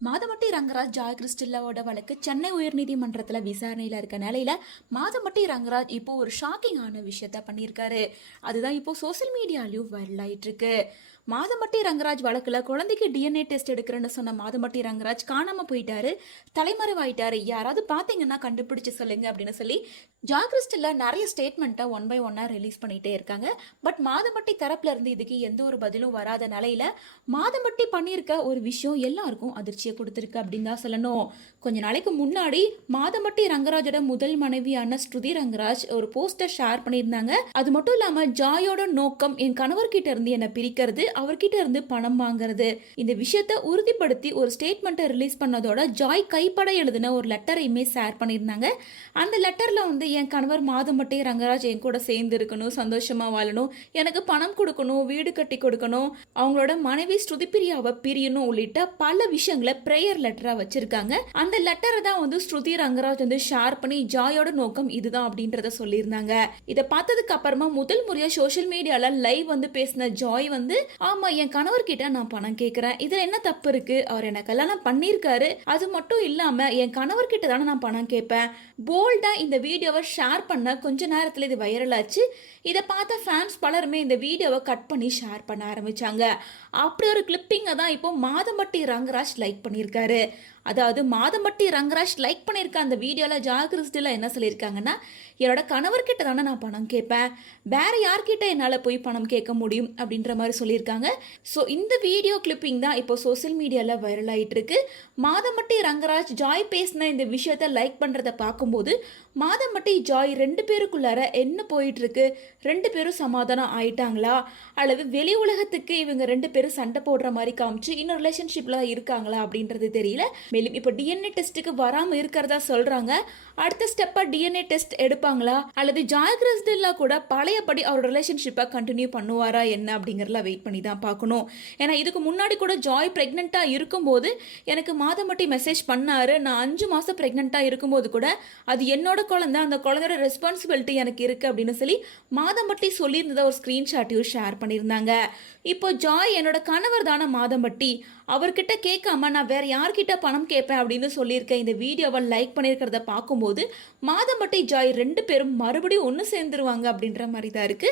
Madhampatti Rangaraj Joy கிறிஸ்டில்லாவோட வழக்கு சென்னை உயர்நீதிமன்றத்தில் விசாரணையில் இருக்க நிலையில மாதமட்டி ரங்கராஜ் இப்போ ஒரு ஷாக்கிங்கான விஷயத்த பண்ணியிருக்காரு. அதுதான் இப்போ சோசியல் மீடியாலையும் வைரல் ஆயிட்டு இருக்கு. மாதமட்டி ரங்கராஜ் வழக்குல குழந்தைக்கு டிஎன்ஏ டெஸ்ட் எடுக்கிறேன்னு சொன்ன மாதமட்டி ரங்கராஜ் காணாம போயிட்டாரு, தலைமறைவாயிட்டாரு, யாராவது பாத்தீங்கன்னா கண்டுபிடிச்சு சொல்லுங்க அப்படின்னு சொல்லி ஜாய் கிறிஸ்டில்லா நிறைய ஸ்டேட்மெண்ட்டை ஒன் பை ஒன்னா ரிலீஸ் பண்ணிட்டே இருக்காங்க. பட் மாதமட்டி தரப்புல இருந்து இதுக்கு எந்த ஒரு பதிலும் வராத நிலையில மாதமட்டி பண்ணியிருக்க ஒரு விஷயம் எல்லாருக்கும் அதிர்ச்சியை கொடுத்துருக்கு அப்படின்னு தான் சொல்லணும். கொஞ்ச நாளைக்கு முன்னாடி மாதமட்டி ரங்கராஜோட முதல் மனைவியான ஸ்ருதி ரங்கராஜ் ஒரு போஸ்டர் ஷேர் பண்ணியிருந்தாங்க. அது மட்டும் இல்லாம ஜாயோட நோக்கம் என் கணவர்கிட்ட இருந்து என்னை பிரிக்கிறது, அவர்கிட்ட இருந்து பணம் வாங்குறது, இந்த விஷயத்தை உறுதிப்படுத்தி ஒரு ஸ்டேட்மெண்ட்டை ரிலீஸ் பண்ணதோட ஜாய் கைப்பட எழுதின ஒரு லெட்டரையுமே ஷேர் பண்ணியிருந்தாங்க. அந்த லெட்டர்ல வந்து என் கணவர் மாதமட்டி ரங்கராஜ் என் கூட சேர்ந்து இருக்கணும், சந்தோஷமா வாழணும், எனக்கு பணம் கொடுக்கணும், வீடு கட்டி கொடுக்கணும், அவங்களோட மனைவி ஸ்ருதி பிரியாவை பிரியணும் உள்ளிட்ட பல விஷயங்களை பிரேயர் லெட்டரா வச்சிருக்காங்க. அந்த லெட்டரை தான் வந்து ஸ்ருதி ரங்கராஜ் வந்து ஷேர் பண்ணி ஜாயோட நோக்கம் இதுதான் அப்படின்றத சொல்லியிருந்தாங்க. இதை பார்த்ததுக்கு அப்புறமா முதல் முறையா சோசியல் மீடியால லைவ் வந்து பேசின ஜாய் வந்து, ஆமா என் கணவர்கிட்ட நான் பணம் கேட்கிறேன், இதுல என்ன தப்பு இருக்கு, அவர் என்ன கல்யாணம் பண்ணியிருக்காரு, அது மட்டும் இல்லாம என் கணவர்கிட்ட தானே நான் பணம் கேட்பேன், போல்டா இந்த வீடியோவை ஷேர் பண்ண கொஞ்ச நேரத்தில் இது வைரல் ஆச்சு. இதை பார்த்த ஃபேன்ஸ் பலருமே இந்த வீடியோவை கட் பண்ணி ஷேர் பண்ண ஆரம்பிச்சாங்க. அப்படி ஒரு கிளிப்பிங்கை தான் இப்போ மாதமட்டி ரங்கராஜ் லைக் பண்ணியிருக்காரு. அதாவது மாதமட்டி ரங்கராஜ் லைக் பண்ணியிருக்க அந்த வீடியோவில் ஜாய் கிறிஸ்டில்லா என்ன சொல்லியிருக்காங்கன்னா, என்னோட கணவர்கிட்ட தானே நான் பணம் கேட்பேன், வேற யார்கிட்ட என்னால் போய் பணம் கேட்க முடியும் அப்படின்ற மாதிரி சொல்லியிருக்காங்க. ஸோ இந்த வீடியோ கிளிப்பிங் தான் இப்போ சோசியல் மீடியாவில் வைரல் ஆகிட்டு இருக்கு. மாதமட்டி ரங்கராஜ் ஜாய் பேசின இந்த விஷயத்த லைக் பண்ணுறத பார்க்கும்போது மாதமட்டி ஜாய் ரெண்டு பேருக்குள்ளார என்ன போயிட்டு இருக்கு, ரெண்டு பேரும் சமாதானம் ஆயிட்டாங்களா, அல்லது வெளி உலகத்துக்கு இவங்க ரெண்டு பேரும் சண்டை போடுற மாதிரி காமிச்சு இன்னும் ரிலேஷன்ஷிப்ல இருக்காங்களா அப்படின்றது தெரியல. மேலும் இப்போ டிஎன்ஏ டெஸ்ட்டுக்கு வராமல் இருக்கிறதா சொல்றாங்க. அடுத்த ஸ்டெப்பா டிஎன்ஏ டெஸ்ட் எடுப்பாங்களா, அல்லது ஜாய் கிறிஸ்டில்லா கூட பழையபடி அவரோட ரிலேஷன்ஷிப்பை கண்டினியூ பண்ணுவாரா என்ன அப்படிங்கிறதுல வெயிட் பண்ணி தான் பார்க்கணும். ஏன்னா இதுக்கு முன்னாடி கூட ஜாய் பிரெக்னெண்ட்டாக இருக்கும்போது எனக்கு மாதமட்டி மெசேஜ் பண்ணாரு, நான் 5 மாதம் பிரெக்னெண்ட்டாக இருக்கும்போது கூட அது என்னோட குழந்தை, அந்த குழந்தையோட ரெஸ்பான்சிபிலிட்டி எனக்கு இருக்கு அப்படின்னு சொல்லி மாதமட்டி சொல்லியிருந்ததை ஒரு ஸ்க்ரீன்ஷாட்டையும் ஷேர் பண்ணியிருந்தாங்க. இப்போ ஜாய் என்னோட கணவர் தானே மாதமட்டி, அவர்கிட்ட கேட்காம நான் வேற யார்கிட்ட பணம் கேட்பேன் அப்படின்னு சொல்லியிருக்க இந்த வீடியோவை லைக் பண்ணியிருக்கிறத பார்க்கும்போது மாதமட்டி ஜாய் ரெண்டு பேரும் மறுபடியும் ஒன்று சேர்ந்துருவாங்க அப்படின்ற மாதிரி தான் இருக்கு.